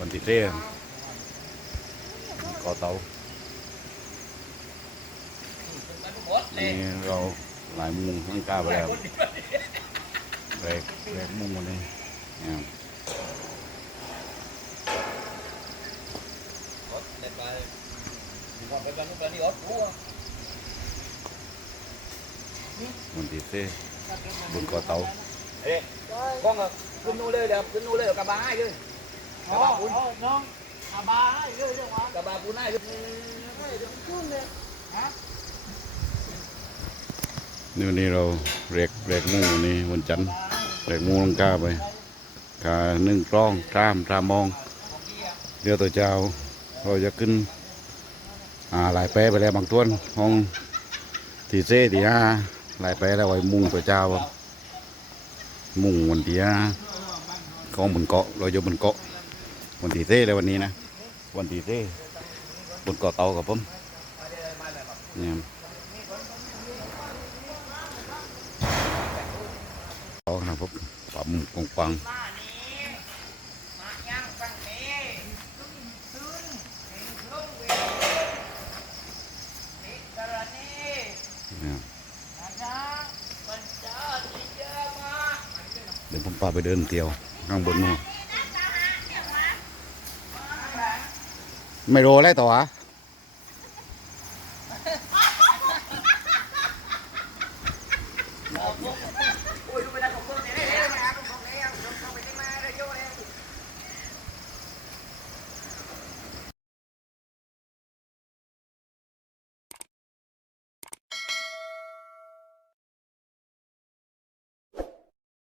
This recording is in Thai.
วันที่เต้ก่อเตานี่เราหลายมุงทั้งกล้าไปแล้วแรกแรกมุงวันนี้เนี่ยวันที่เต้บนก่อเตา con à ขึ้นนู่นเลยเดี๋ยวขึ้นนู่นเลยเดี๋ยวกระบะให้เลย กระบะปูนน้องอาบาให้เยอะจังวะกระบะปูนให้เลยนี่วันนี้เราเรกเรกมุงวันนี้วันจันทร์เรกมุงลงกาไปกาหนึ่งกล้องตามตามมองเรือตัวเจ้าเราจะขึ้นอ่าหลายแปรไปแล้วบางต้นห้องที่เซ่ที่ห้าหลายแปรแล้วไว้มุงตัวเจ้าครับมุงวันที่ห้าของบนเกาะเราอยู่บนเกาะ วันที่เซ่เลยวันนี้นะ วันที่เซ่บนเกาะเตากับผมเนี่ย đó là phúc phẩm con quăng Nè. để ผมพาไปเดินเที่ยวข้างบนนู่น ไม่รู้เลยต่อวะ